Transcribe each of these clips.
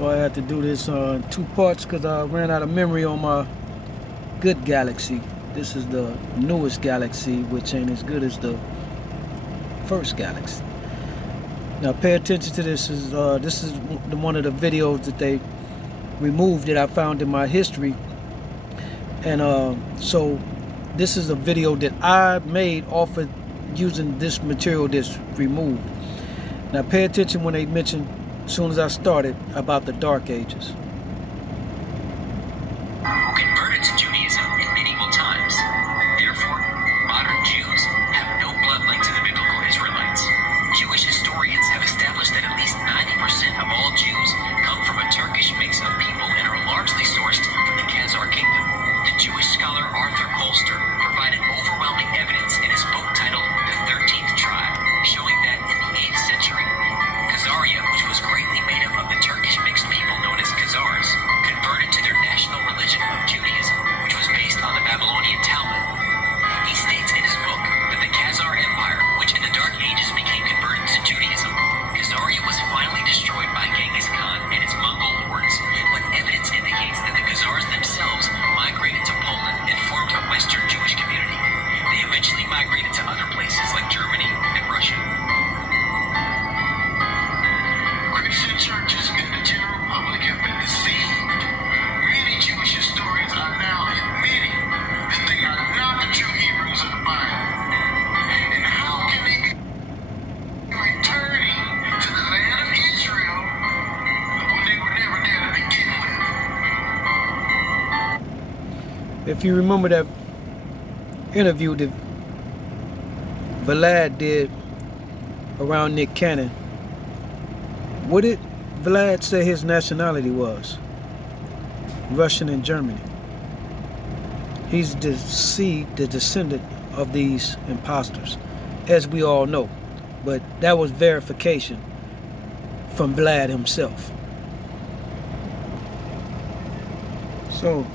So I had to do this in 2 parts because I ran out of memory on my good galaxy. This is the newest galaxy, which ain't as good as the first galaxy. Now pay attention to this. This is one of the videos that they removed that I found in my history. And so this is a video that I made off of using this material that's removed. Now pay attention when they mention, as soon as I started, about the Dark Ages. Who converted to Judaism in medieval times. Therefore, modern Jews have no blood link to the biblical Israelites. Jewish historians have established that at least 90% of all Jews come from a Turkish mix of people and are largely sourced from the Khazar kingdom. The Jewish scholar Arthur Koester provided overwhelming evidence in his book titled The 13th Tribe, showing that in the 8th century, Khazaria, which was greatly made up of the Turkish mixed people known as Khazars, converted to their national religion of Judaism, which was based on the Babylonian Talmud. He states in his book that the Khazar Empire, which in the Dark Ages became converted to Judaism, Khazaria was finally destroyed by Genghis Khan and his Mongol hordes, but evidence indicates that the Khazars themselves migrated to Poland and formed a Western Jewish community. They eventually migrated to other places like Germany and Russia. Christian churches and the general public have been deceived. Many Jewish historians are now admitting that they are not the true Hebrews of the Bible. And how can they be returning to the land of Israel when they were never there to begin with? If you remember that interview that Vlad did around Nick Cannon, what did Vlad say his nationality was? Russian and Germany. He's the descendant of these imposters, as we all know. But that was verification from Vlad himself. So,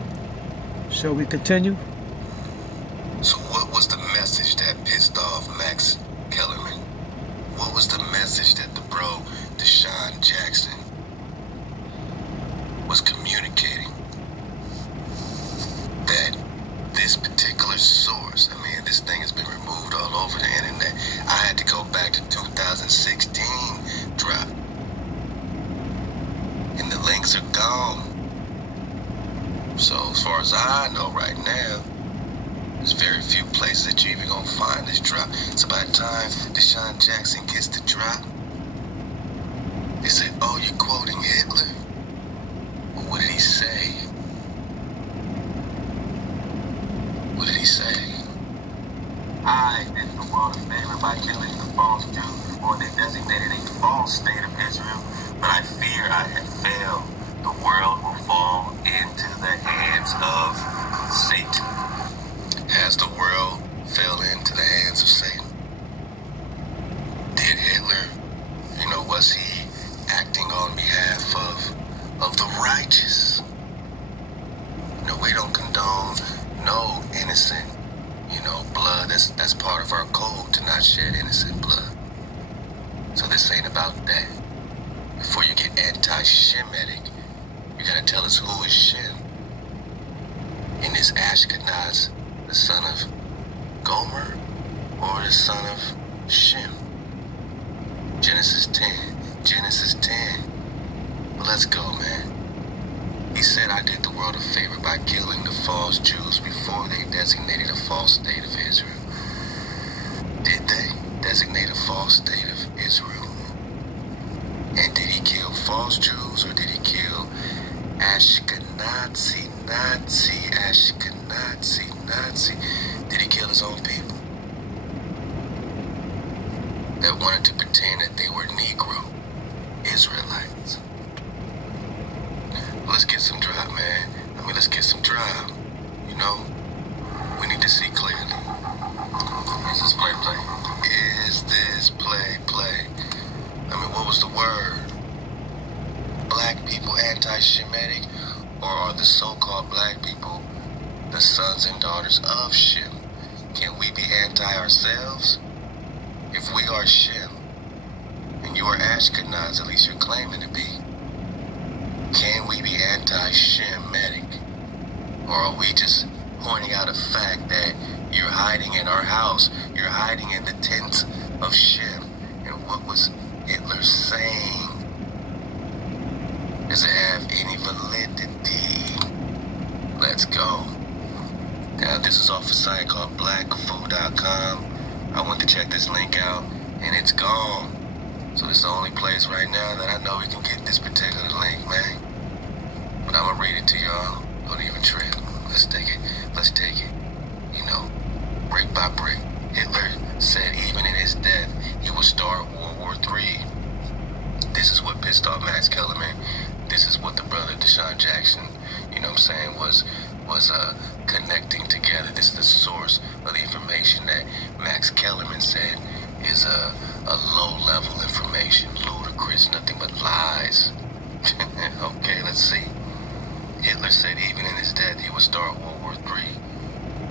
shall we continue? So what was the message that pissed off Max Kellerman? What was the message that the bro Deshaun Jackson was communicating? That this particular source, I mean, this thing has been removed all over the internet. I had to go back to 2016 drop. And the links are gone. So as far as I know right now, there's very few places that you're even gonna find this drop. So by the time Deshaun Jackson gets the drop, they said, oh, you're quoting Hitler? Well, what did he say? What did he say? I did the world a favor by killing the false Jews before they designated a false state of Israel, but I fear I have failed. The world will fall into the hands of Satan. As the world fell into the hands of Satan, did Hitler, was he acting on behalf of the righteous? We don't condone no innocent, blood. That's part of our code to not shed innocent blood. So this ain't about that. Before you get anti-Shemitic, you gotta tell us who is Shem. And is Ashkenaz the son of Gomer or the son of Shem? Genesis 10. Well, let's go, man. He said, I did the world a favor by killing the false Jews before they designated a false state of Israel. Did they designate a false state of Israel? And did he kill false Jews or did he kill Ashkenazi? Did he kill his own people that wanted to pretend that they were Negro Israelites? Let's get some drive, man. Let's get some drive. We need to see clearly. Is this play? Is this play? What was the word? Black people anti-Shemitic, or are the so-called black people the sons and daughters of Shem? Can we be anti-ourselves? If we are Shem, and you are Ashkenaz, at least you're claiming to be, Or are we just pointing out a fact that you're hiding in our house, you're hiding in the tent of Shem? And what was Hitler saying? Does it have any validity? Let's go. Now, this is off a site called blackfood.com. I went to check this link out, and it's gone. So this is the only place right now that I know we can get this particular link, man. But I'm gonna read it to y'all. Don't even trip. Let's take it. You know, brick by brick. Hitler said even in his death, he will start World War III. This is what pissed off Max Kellerman. This is what the brother Deshaun Jackson, you know what I'm saying, was connecting together. This is the source of the information that Max Kellerman said is a low-level information, ludicrous, nothing but lies. Okay, let's see. Hitler said even in his death he would start World War III.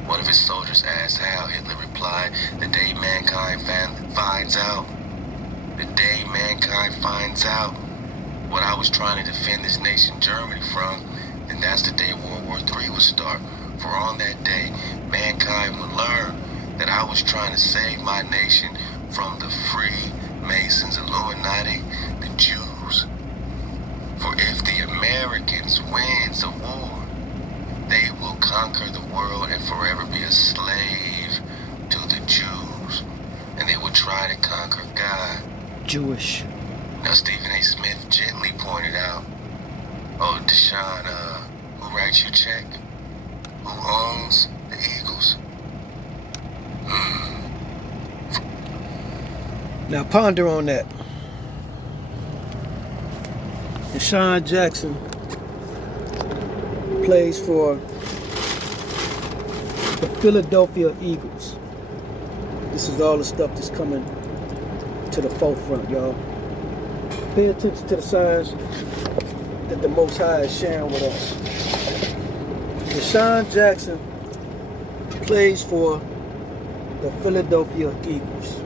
One of his soldiers asked how. Hitler replied, "The day mankind finds out. The day mankind finds out what I was trying to defend this nation Germany from, then that's the day World War III would start. For on that day, mankind would learn that I was trying to save my nation from the Freemasons, Illuminati, the Jews. For if the Americans wins the war, they will conquer the world and forever be a slave to the Jews, and they will try to conquer God." Jewish. Now, Stephen A. Smith gently pointed out, "Oh, Deshaun, who writes your check? Who owns the Eagles?" Now ponder on that. Deshaun Jackson plays for the Philadelphia Eagles. This is all the stuff that's coming to the forefront, y'all. Pay attention to the signs that the Most High is sharing with us. Deshaun Jackson plays for the Philadelphia Eagles.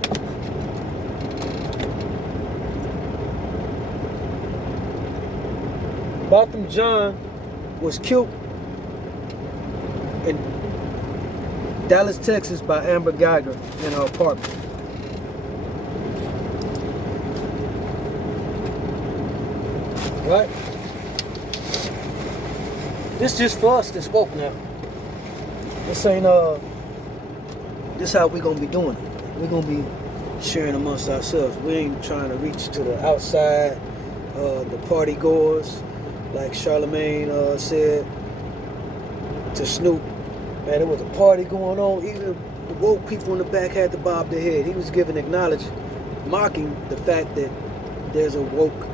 Botham John was killed in Dallas, Texas by Amber Geiger in her apartment. Right? This just for us that spoke now. This ain't this how we gonna be doing it. We're gonna be sharing amongst ourselves. We ain't trying to reach to the outside, the party goers, like Charlemagne said to Snoop. Man, there was a party going on. Even the woke people in the back had to bob their head. He was mocking the fact that there's a woke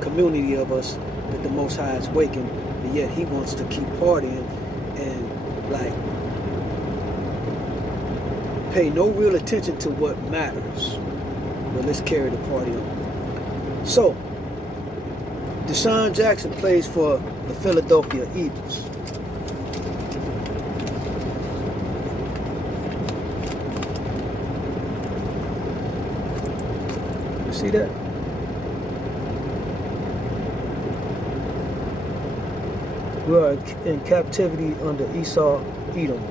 community of us that the Most High is waking, but yet he wants to keep partying and like pay no real attention to what matters. But let's carry the party on. So, Deshaun Jackson plays for the Philadelphia Eagles. You see that? We are in captivity under Esau, Edom.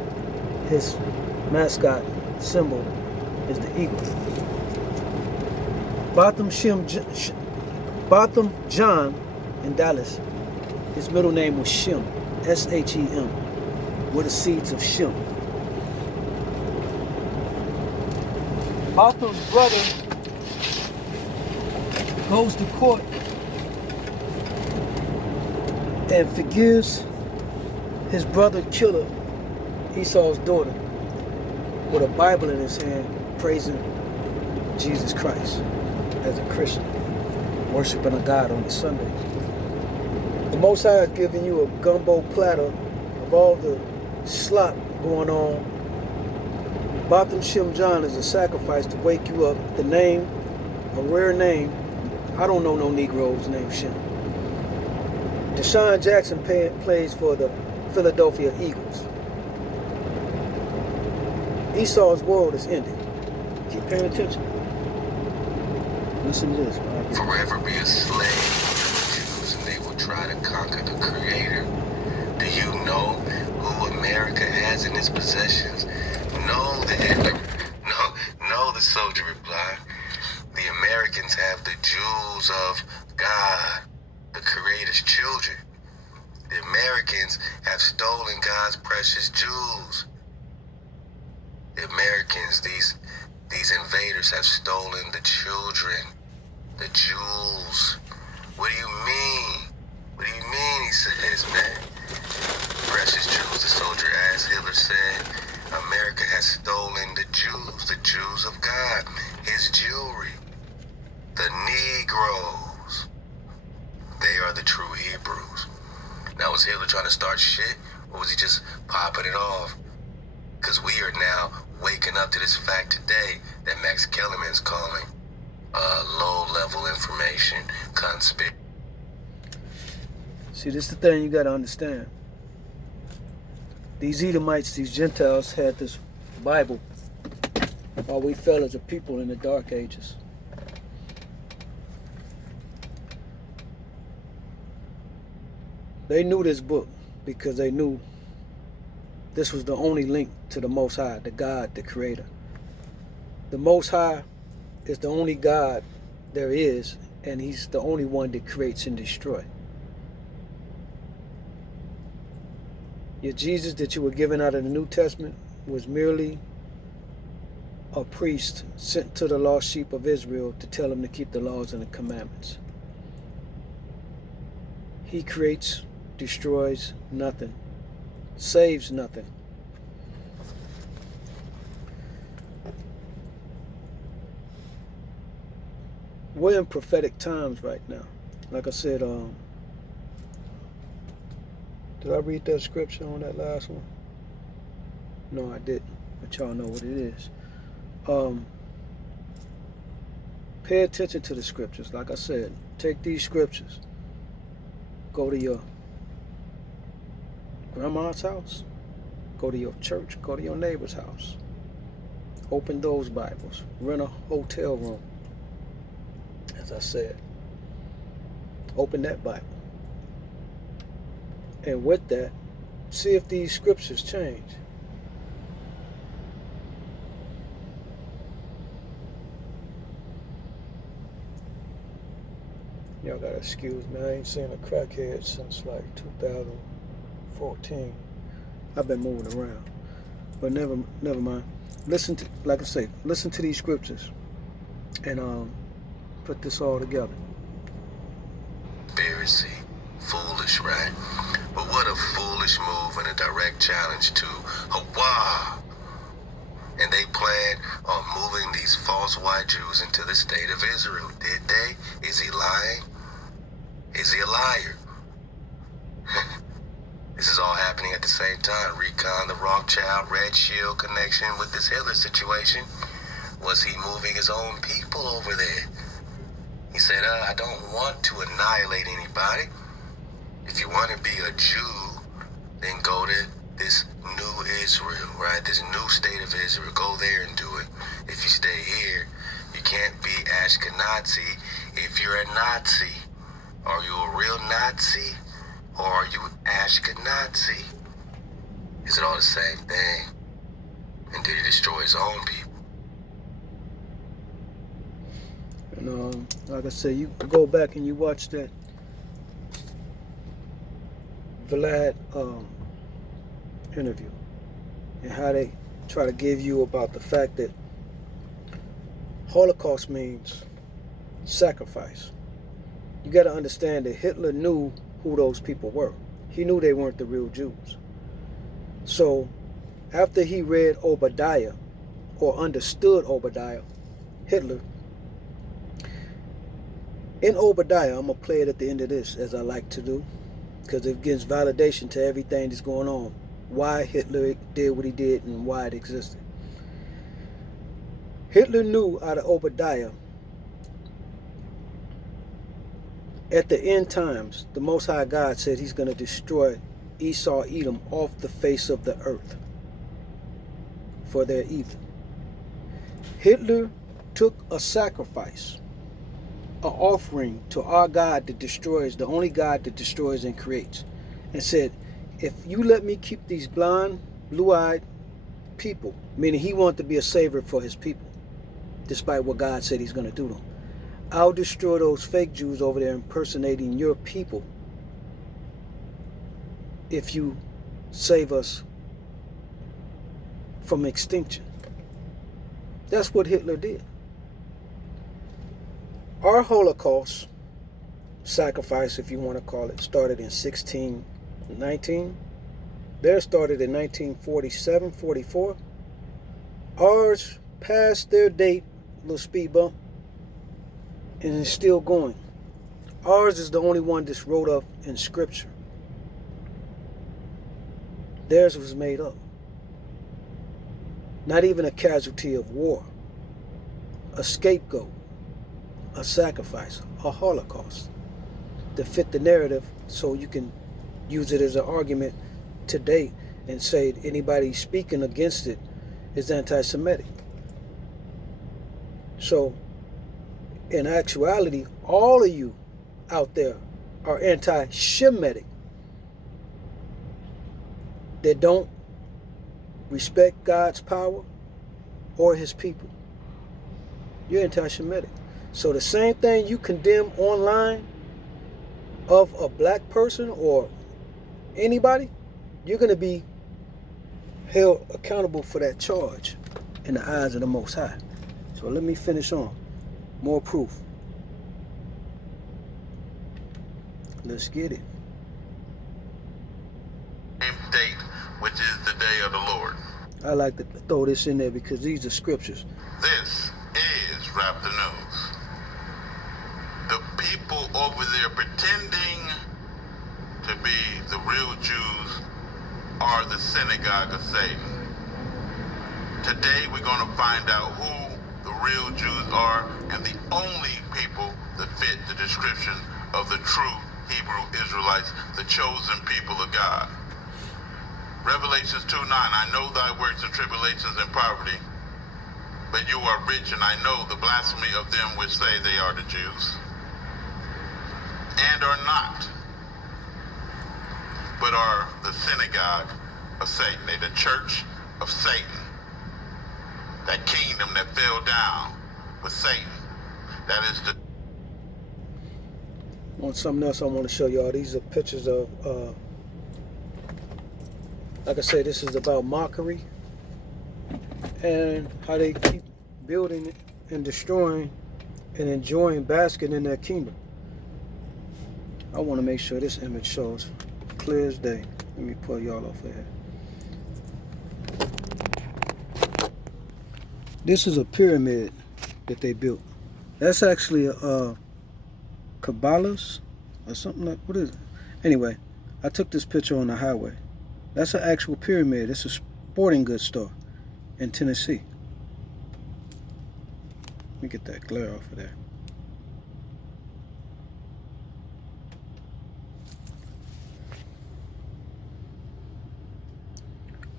His mascot symbol is the eagle. Botham John in Dallas. His middle name was Shem, S-H-E-M. Were the seeds of Shem. Botham's brother goes to court and forgives his brother killer, Esau's daughter, with a Bible in his hand, praising Jesus Christ as a Christian, worshiping a God on a Sunday. The Most High is giving you a gumbo platter of all the slop going on. Botham Shem John is a sacrifice to wake you up. The name, a rare name. I don't know no Negroes named Shem. Deshaun Jackson plays for the Philadelphia Eagles. Esau's world is ending. Keep paying attention. Listen to this. Forever be a slave to the Jews, and they will try to conquer the Creator. Do you know lies and his possessions. No, the Hitler. No, the soldier replied. The Americans have the jewels of God, the Creator's children. The Americans have stolen God's precious jewels. The Americans, these invaders, have stolen the children, the jewels. What do you mean? What do you mean, he says, man? Precious jewels, the soldier asked. Hitler said, America has stolen the jewels of God, his jewelry. The Negroes, they are the true Hebrews. Now, was Hitler trying to start shit, or was he just popping it off? Because we are now waking up to this fact today that Max Kellerman's calling low-level information conspiracy. See, this is the thing you got to understand. These Edomites, these Gentiles, had this Bible while we fell as a people in the Dark Ages. They knew this book because they knew this was the only link to the Most High, the God, the Creator. The Most High is the only God there is, and He's the only one that creates and destroys. Your Jesus that you were given out of the New Testament was merely a priest sent to the lost sheep of Israel to tell them to keep the laws and the commandments. He creates, destroys nothing, saves nothing. We're in prophetic times right now. Like I said, did I read that scripture on that last one? No, I didn't, but y'all know what it is. Pay attention to the scriptures. Like I said, take these scriptures, go to your grandma's house, go to your church, go to your neighbor's house, open those Bibles, rent a hotel room. As I said, open that Bible. And with that, see if these scriptures change. Y'all gotta excuse me, I ain't seen a crackhead since like 2014. I've been moving around. But never mind. Listen to, like I say, listen to these scriptures and put this all together. Conspiracy. Foolish, right? But what a foolish move and a direct challenge to Hawaii. And they planned on moving these false white Jews into the state of Israel. Did they? Is he lying? Is he a liar? This is all happening at the same time. Recon, the Rothschild, Red Shield connection with this Hitler situation. Was he moving his own people over there? He said, I don't want to annihilate anybody. If you want to be a Jew, then go to this new Israel, right? This new state of Israel. Go there and do it. If you stay here, you can't be Ashkenazi if you're a Nazi. Are you a real Nazi or are you Ashkenazi? Is it all the same thing? And did he destroy his own people? And like I said, you go back and you watch that Vlad interview and how they try to give you about the fact that Holocaust means sacrifice. You got to understand that Hitler knew who those people were. He knew they weren't the real Jews. So after he read Obadiah or understood Obadiah, Hitler, in Obadiah, I'm going to play it at the end of this as I like to do, because it gives validation to everything that's going on, why Hitler did what he did and why it existed. Hitler knew out of Obadiah, at the end times, the Most High God said he's going to destroy Esau, Edom off the face of the earth for their evil. Hitler took a sacrifice, an offering to our God that destroys, the only God that destroys and creates, and said, if you let me keep these blind blue-eyed people, meaning he wanted to be a savior for his people, despite what God said he's going to do to them. I'll destroy those fake Jews over there impersonating your people if you save us from extinction. That's what Hitler did. Our Holocaust sacrifice, if you want to call it, started in 1619. Theirs started in 1947, 44. Ours passed their date, little speed bump, and is still going. Ours is the only one that's wrote up in scripture. Theirs was made up. Not even a casualty of war. A scapegoat. A sacrifice. A Holocaust. To fit the narrative so you can use it as an argument today and say anybody speaking against it is anti-Semitic. So, in actuality, all of you out there are anti-Shemitic that don't respect God's power or his people. You're anti-Shemitic. So the same thing you condemn online of a black person or anybody, you're going to be held accountable for that charge in the eyes of the Most High. So let me finish on. More proof. Let's get it. Same date, which is the day of the Lord. I like to throw this in there because these are scriptures. This is Rap the News. The people over there pretending to be the real Jews are the synagogue of Satan. Today we're going to find out who the real Jews are and the only people that fit the description of the true Hebrew Israelites, the chosen people of God. Revelations 2:9, I know thy works and tribulations and poverty, but you are rich, and I know the blasphemy of them which say they are the Jews, and are not, but are the synagogue of Satan. They the church of Satan. That kingdom that fell down with Satan. That is the... On something else I want to show y'all. These are pictures of, like I said, this is about mockery and how they keep building it and destroying and enjoying, basking in their kingdom. I want to make sure this image shows clear as day. Let me pull y'all off of here. This is a pyramid that they built. That's actually a Kabbalah's or something like, what is it? Anyway, I took this picture on the highway. That's an actual pyramid. It's a sporting goods store in Tennessee. Let me get that glare off of there.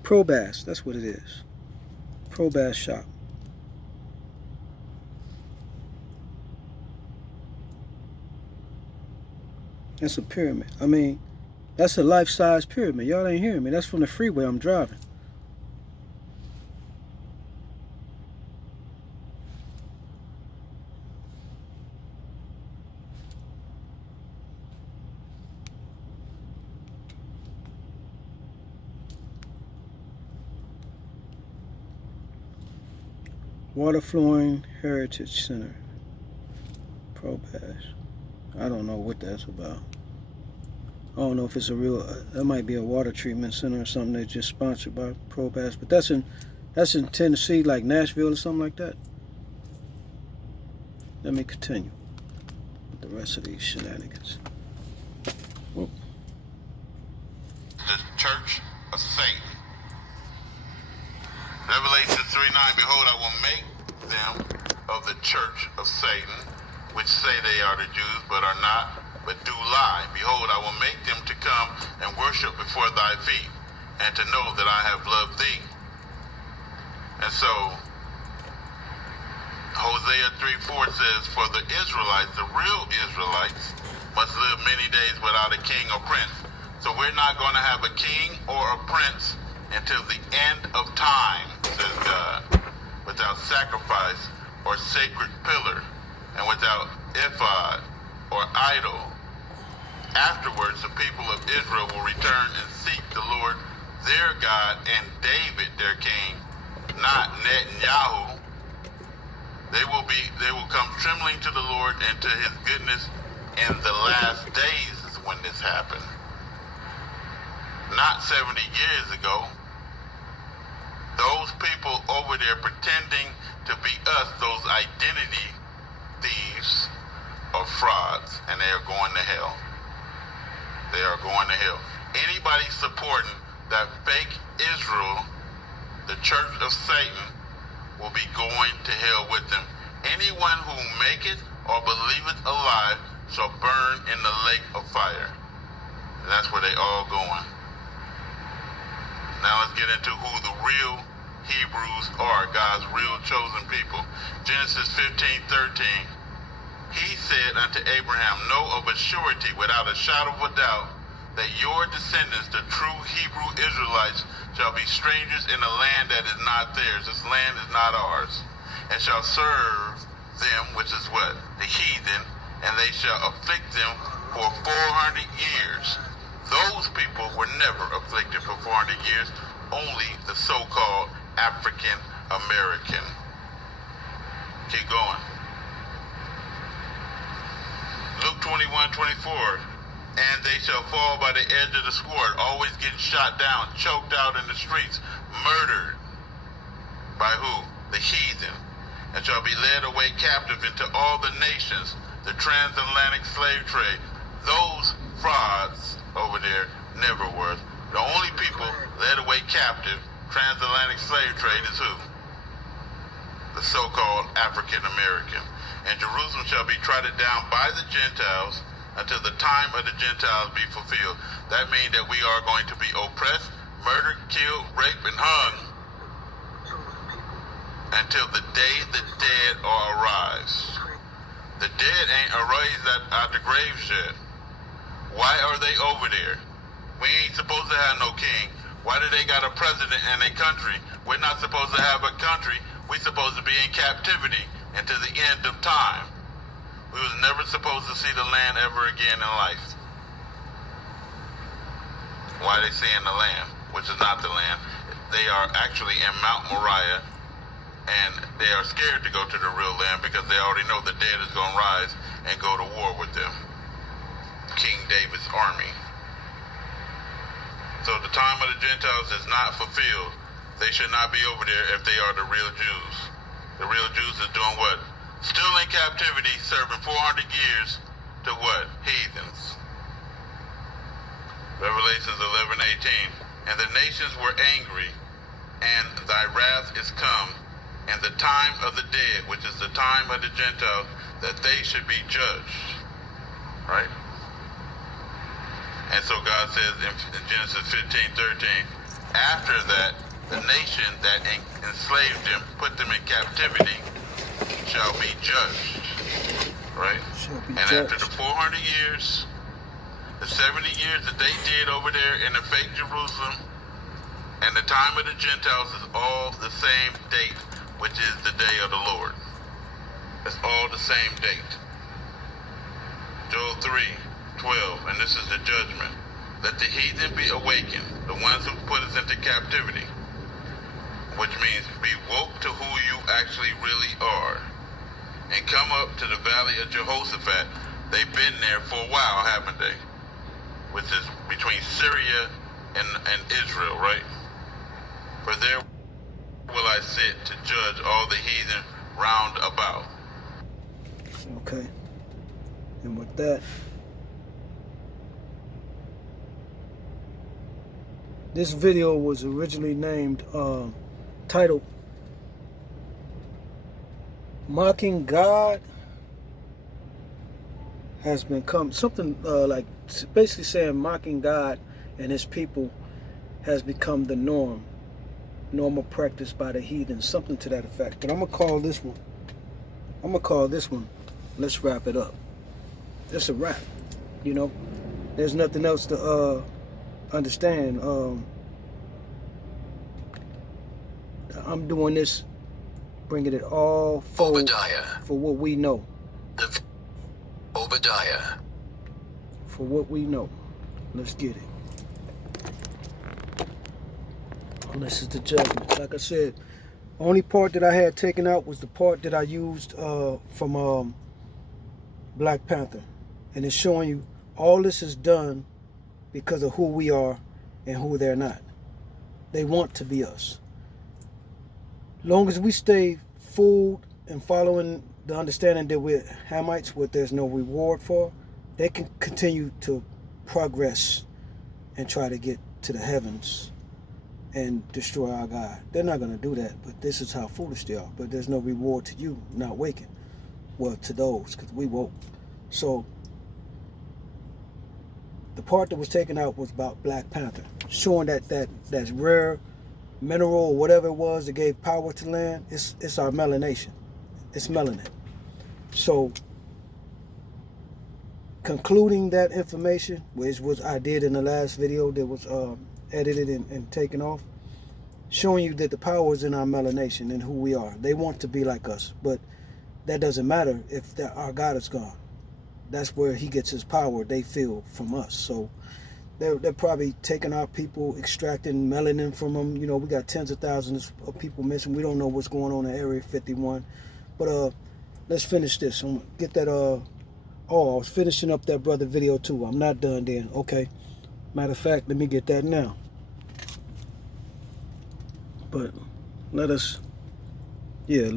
Probass, that's what it is. Probass shop. That's a pyramid. I mean, that's a life-size pyramid. Y'all ain't hearing me. That's from the freeway I'm driving. Water Flowing Heritage Center. Probass. I don't know what that's about. I don't know if it's a real, that might be a water treatment center or something that's just sponsored by Probass, but that's in Tennessee, like Nashville or something like that. Let me continue with the rest of these shenanigans. Oh. The church of Satan. Revelation 3:9, behold, I will make them of the church of Satan, which say they are the Jews, but are not, but do lie. Behold, I will make them to come and worship before thy feet, and to know that I have loved thee. And so, Hosea 3:4 says, for the Israelites, the real Israelites, must live many days without a king or prince. So we're not going to have a king or a prince until the end of time, says God, without sacrifice or sacred pillar, and without ephod or idol. Afterwards, the people of Israel will return and seek the Lord their God and David their king, not Netanyahu. They will come trembling to the Lord and to his goodness in the last days is when this happened. Not 70 years ago. Those people over there pretending to be us, those identity thieves, are frauds, and they are going to hell. They are going to hell. Anybody supporting that fake Israel, the church of Satan, will be going to hell with them. Anyone who make it or believe it alive shall burn in the lake of fire. And that's where they all going. Now let's get into who the real Hebrews are, God's real chosen people. Genesis 15:13. He said unto Abraham, know of a surety, without a shadow of a doubt, that your descendants, the true Hebrew Israelites, shall be strangers in a land that is not theirs. This land is not ours. And shall serve them, which is what? The heathen, and they shall afflict them for 400 years. Those people were never afflicted for 400 years, only the so-called African American. Keep going. Luke 21:24. And they shall fall by the edge of the sword, always getting shot down, choked out in the streets, murdered. By who? The heathen. And shall be led away captive into all the nations, the transatlantic slave trade. Those frauds over there never were. The only people led away captive, transatlantic slave trade, is who? The so-called African American. And Jerusalem shall be trodden down by the Gentiles until the time of the Gentiles be fulfilled. That means that we are going to be oppressed, murdered, killed, raped, and hung until the day the dead are arise. The dead ain't arised out the graves yet. Why are they over there? We ain't supposed to have no king. Why do they got a president in a country? We're not supposed to have a country. We're supposed to be in captivity until the end of time. We was never supposed to see the land ever again in life. Why are they saying the land, which is not the land? They are actually in Mount Moriah, and they are scared to go to the real land because they already know the dead is going to rise and go to war with them. King David's army. So the time of the Gentiles is not fulfilled. They should not be over there if they are the real Jews. The real Jews is doing what? Still in captivity, serving 400 years to what? Heathens. Revelations 11:18. And the nations were angry, and thy wrath is come, and the time of the dead, which is the time of the Gentiles, that they should be judged. Right? And so God says in Genesis 15:13, after that, the nation that enslaved them, put them in captivity, shall be judged, right? And after the 400 years, the 70 years that they did over there in the fake Jerusalem, and the time of the Gentiles is all the same date, which is the day of the Lord. It's all the same date. Joel 3:12, and this is the judgment. Let the heathen be awakened, the ones who put us into captivity, which means be woke to who you actually really are. And come up to the valley of Jehoshaphat. They've been there for a while, haven't they? Which is between Syria and Israel, right? For there will I sit to judge all the heathen round about. Okay. And with that, this video was originally named, titled Mocking God has become something like basically saying mocking God and his people has become the normal practice by the heathen, something to that effect. But I'm gonna call this one, let's wrap it up. It's a wrap, you know. There's nothing else to understand. I'm doing this, bringing it all forward for what we know. Obadiah. For what we know. Let's get it. This is the judgment. Like I said, only part that I had taken out was the part that I used from Black Panther. And it's showing you all this is done because of who we are and who they're not. They want to be us. Long as we stay fooled and following the understanding that we're Hamites, what there's no reward for, they can continue to progress and try to get to the heavens and destroy our God. They're not going to do that, but this is how foolish they are. But there's no reward to you not waking. Well, to those, because we woke. So the part that was taken out was about Black Panther, showing that's rare mineral or whatever it was that gave power to land. It's our melanation. It's melanin. So concluding that information, which was I did in the last video that was edited and taken off, showing you that the power is in our melanation and who we are. They want to be like us, but that doesn't matter if our God is gone. That's where he gets his power, they feel, from us. So they're probably taking our people, extracting melanin from them. You know, we got tens of thousands of people missing. We don't know what's going on in Area 51. But let's finish this. I'm gonna get that oh, I was finishing up that brother video too. I'm not done then. Okay. Matter of fact, let me get that now. But let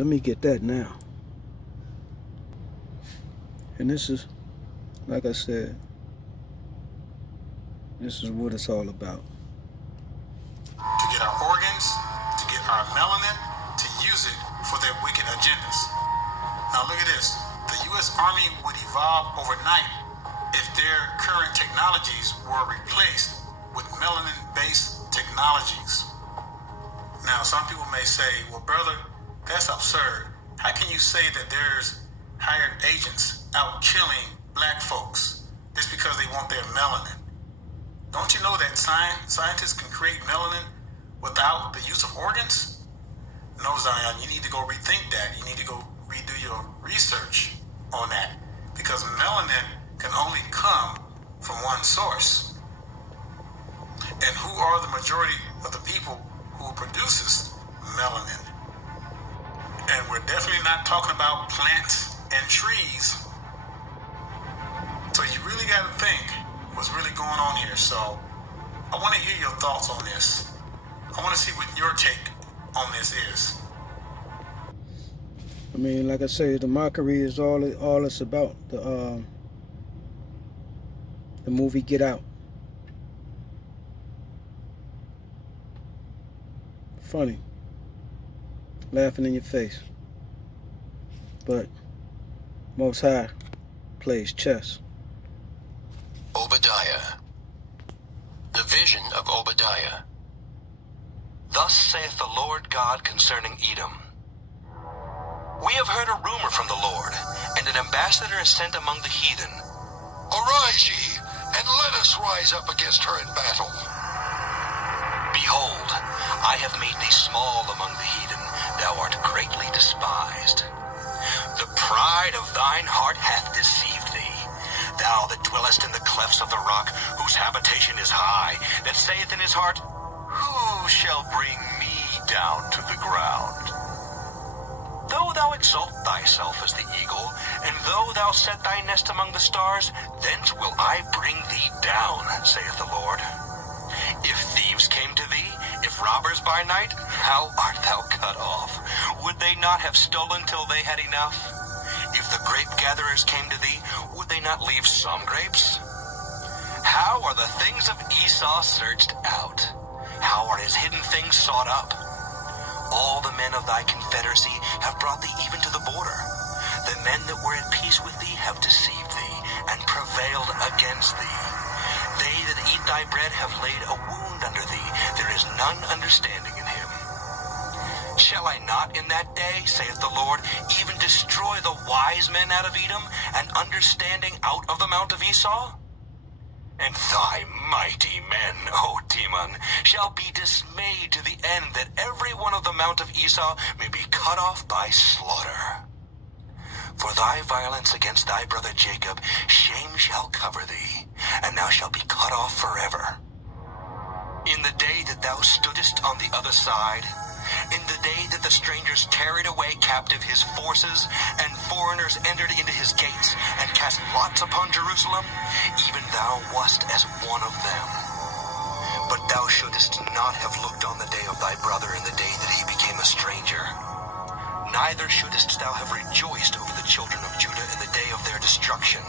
me get that now. And this is, like I said, this is what it's all about. To get our organs, to get our melanin, to use it for their wicked agendas. Now look at this. The U.S. Army would evolve overnight if their current technologies were replaced with melanin-based technologies. Now, some people may say, well, brother, that's absurd. How can you say that there's hired agents out killing black folks just because they want their melanin? Don't you know that scientists can create melanin without the use of organs? No, Zion, you need to go rethink that. You need to go redo your research on that, because melanin can only come from one source. And who are the majority of the people who produces melanin? And we're definitely not talking about plants and trees. So you really got to think what's really going on here. So I want to hear your thoughts on this. I want to see what your take on this is. I mean, like I say, the mockery is all it's about. The movie Get Out. Funny. Laughing in your face. But Most High plays chess. Obadiah. The vision of Obadiah. Thus saith the Lord God concerning Edom. We have heard a rumor from the Lord, and an ambassador is sent among the heathen. Arise ye, and let us rise up against her in battle. Behold, I have made thee small among the heathen, thou art greatly despised. The pride of thine heart hath deceived thee, thou that dwellest in the clefts of the rock, whose habitation is high, that saith in his heart, who shall bring me down to the ground? Though thou exalt thyself as the eagle, and though thou set thy nest among the stars, thence will I bring thee down, saith the Lord. If thieves came to thee, if robbers by night, how art thou cut off? Would they not have stolen till they had enough? If the grape gatherers came to thee, would they not leave some grapes? How are the things of Esau searched out? How are his hidden things sought up? All the men of thy confederacy have brought thee even to the border. The men that were at peace with thee have deceived thee, and prevailed against thee. They that eat thy bread have laid a wound under thee. There is none understanding in him. Shall I not in that day, saith the Lord, even destroy the wise men out of Edom, and understanding out of the mount of Esau? And thy mighty men, O Timon, shall be dismayed to the end that every one of the mount of Esau may be cut off by slaughter. For thy violence against thy brother Jacob, shame shall cover thee, and thou shalt be cut off forever. In the day that thou stoodest on the other side, in the day that the strangers carried away captive his forces, and foreigners entered into his gates, and cast lots upon Jerusalem, even thou wast as one of them. But thou shouldest not have looked on the day of thy brother in the day that he became a stranger. Neither shouldest thou have rejoiced over the children of Judah in the day of their destruction.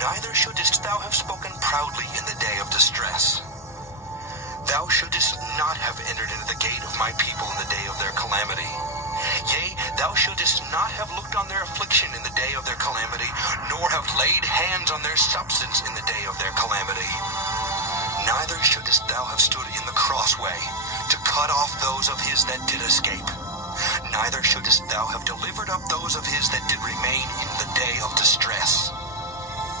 Neither shouldest thou have spoken proudly in the day of distress. Thou shouldest not have entered into the gate of my people in the day of their calamity. Yea, thou shouldest not have looked on their affliction in the day of their calamity, nor have laid hands on their substance in the day of their calamity. Neither shouldest thou have stood in the crossway to cut off those of his that did escape. Neither shouldest thou have delivered up those of his that did remain in the day of distress.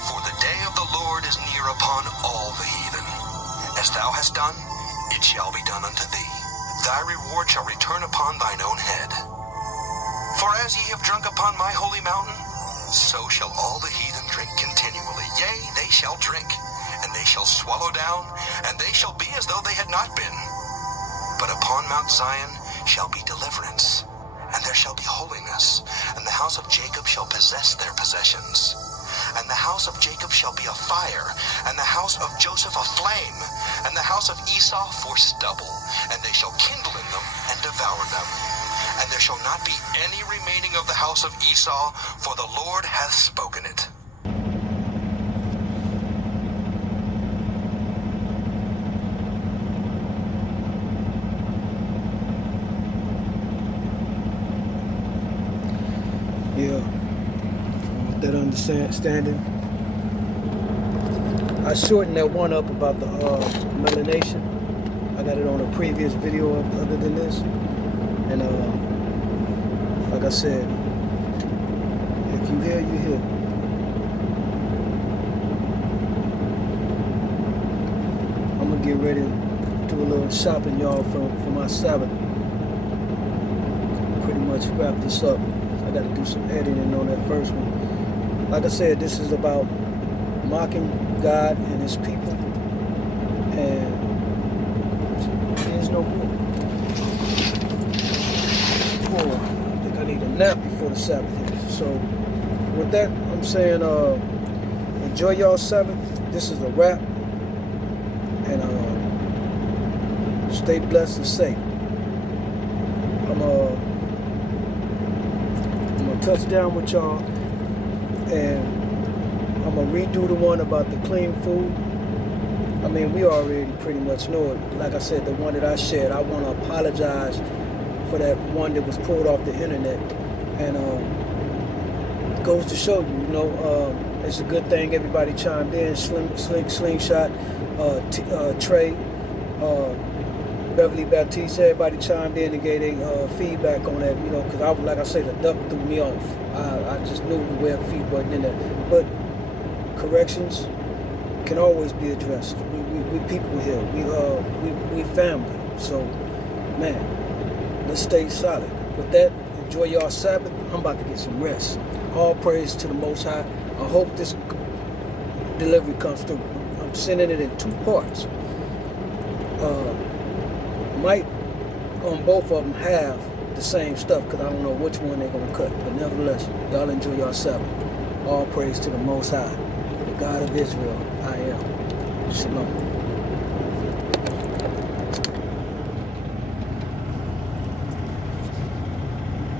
For the day of the Lord is near upon all the heathen. As thou hast done, it shall be done unto thee. Thy reward shall return upon thine own head. For as ye have drunk upon my holy mountain, so shall all the heathen drink continually. Yea, they shall drink, and they shall swallow down, and they shall be as though they had not been. But upon Mount Zion shall be deliverance, and there shall be holiness, and the house of Jacob shall possess their possessions. And the house of Jacob shall be a fire, and the house of Joseph a flame, and the house of Esau for stubble, and they shall kindle in them and devour them. And there shall not be any remaining of the house of Esau, for the Lord hath spoken it. Yeah, with that understanding, I shortened that one up about the melanation. I got it on a previous video other than this, and like I said, if you hear, you hear. I'm gonna get ready to do a little shopping, y'all, for my Sabbath. Pretty much wrap this up. I got to do some editing on that first one. Like I said, this is about mocking God and his people, and there's no more. I think I need a nap before the Sabbath. So with that, I'm saying enjoy y'all Sabbath. This is a wrap, and stay blessed and safe. I'm gonna touch down with y'all, and I'm gonna redo the one about the clean food. I mean, we already pretty much know it. Like I said, the one that I shared, I want to apologize for that one that was pulled off the internet, and goes to show you, it's a good thing everybody chimed in. Slingshot, Trey, Beverly Baptiste, everybody chimed in and gave their feedback on that, because like I said, the duck threw me off. I just knew the way feet wasn't in there. But corrections can always be addressed. We people here. We family. So, man, let's stay solid. With that, enjoy y'all Sabbath. I'm about to get some rest. All praise to the Most High. I hope this delivery comes through. I'm sending it in 2 parts. Might on both of them have the same stuff, because I don't know which one they're going to cut. But nevertheless, y'all enjoy your Sabbath. All praise to the Most High, the God of Israel. I am. Shalom.